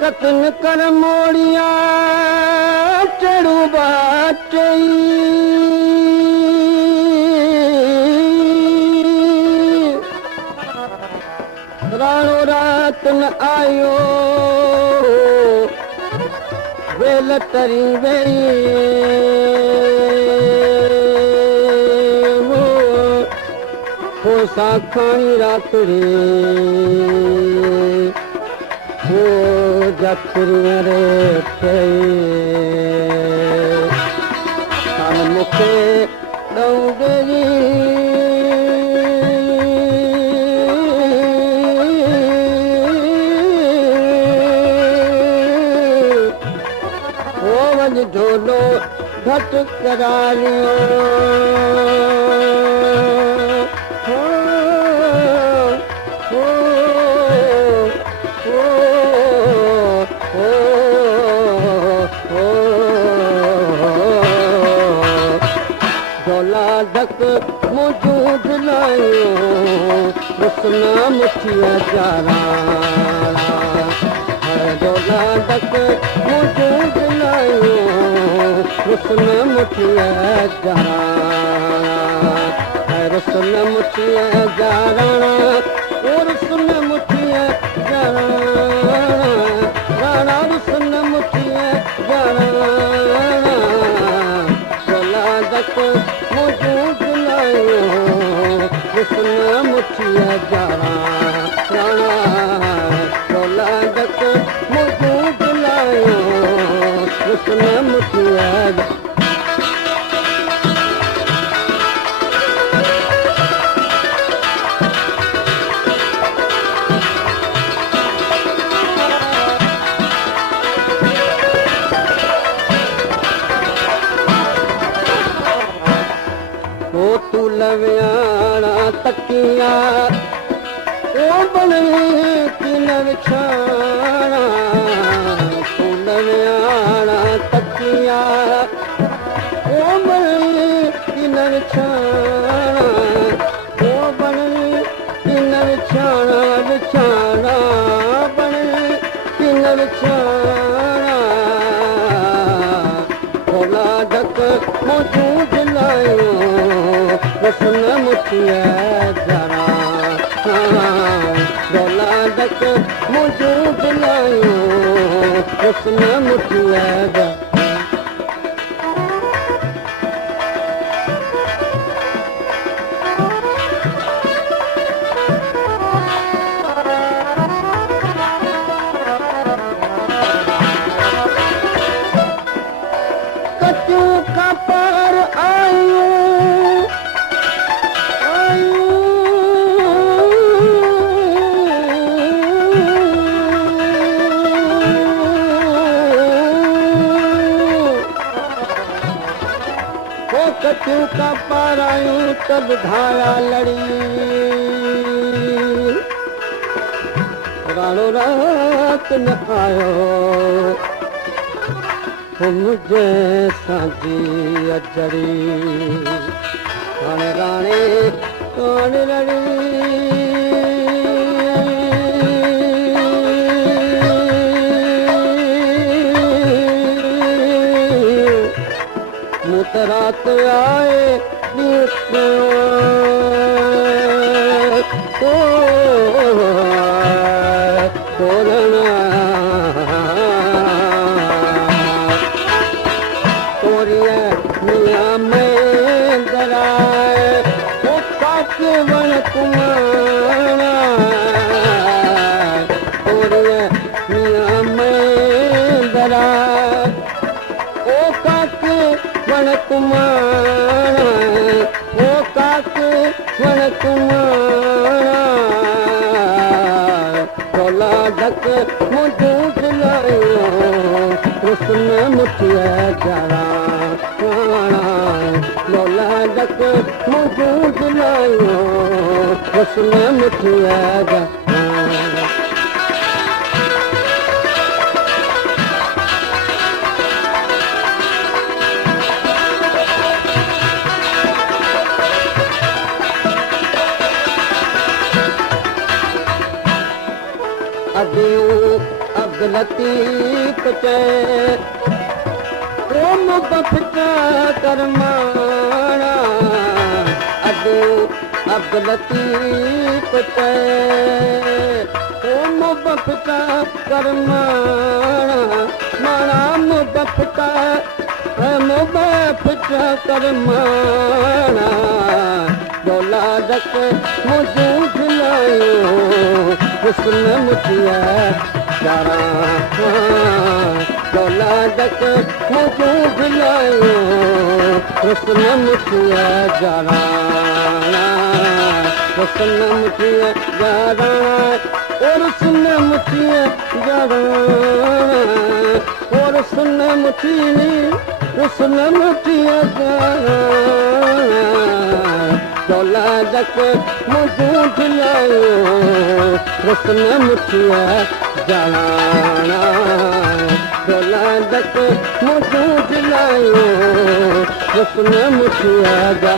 कतन कर मोड़िया चढ़ू बाटई राणो रात न आयो वेल तरी वई हो सा खाणी रात रे हो जखरिया रे कान मूंखे ॾौंगरी हो वञ ढोलो घट करालियो ढक मौजूद लायो रुसना मुठिया चारा डोला ढक मौजूद लायो रुसना मुठिया चारा रुसना मुठिया चारा रुसना मुठिया चारा राणा रुसना मुठिया चारा डोला ढक मौजूद लायो रुसना मुठिया चारा राणा डोला ढक मौजूद लायो रुसना मुठिया तू लव्याणा तकिया ओ बने की लवछाणा तू लव्याणा तकिया ओ बने की लवछाणा ओ बने की लवछाणा विछाणा बने की लवछाणा थोड़ा ढक मौजूद लायो रुसना मुठिया चारा डोला ढक मौजूद लायो रुसना मुठिया कचू का पार आयो कचू का पारायूं तब धाया लड़ी राणो रात न आयो मुझे साजी अजड़ी राणे कौन लड़ी रात आए मियाँ में दराए वो काके वन कुमारा मियाँ में दराए ओ काके वन कुमारा ओ काके वन कुमारा डोला ढक मौजूद लायो रुसना मुठिया चारा डोला ढक मौजूद लायो रुसना मुठिया चारा अब लतीफ़ चए ओ मुबफ़्फ़त करमाणा अॾु अब लतीफ़ चए ओ मुबफ़्फ़त करमाणा माणा मुबफ़्फ़त करमाणा दौलादक मुझूं खिलायो हुस्न मुठिया यारा दौलादक मुझूं खिलायो हुस्न मुठिया यारा हुस्न मुठिया यारा और हुस्न मुठिया यारा और हुस्न मुठिया यारा दौलादक मुझूं खिलायो हुस्न मुठिया यारा दौलादक मुझूं खिलायो हुस्न मुठिया यारा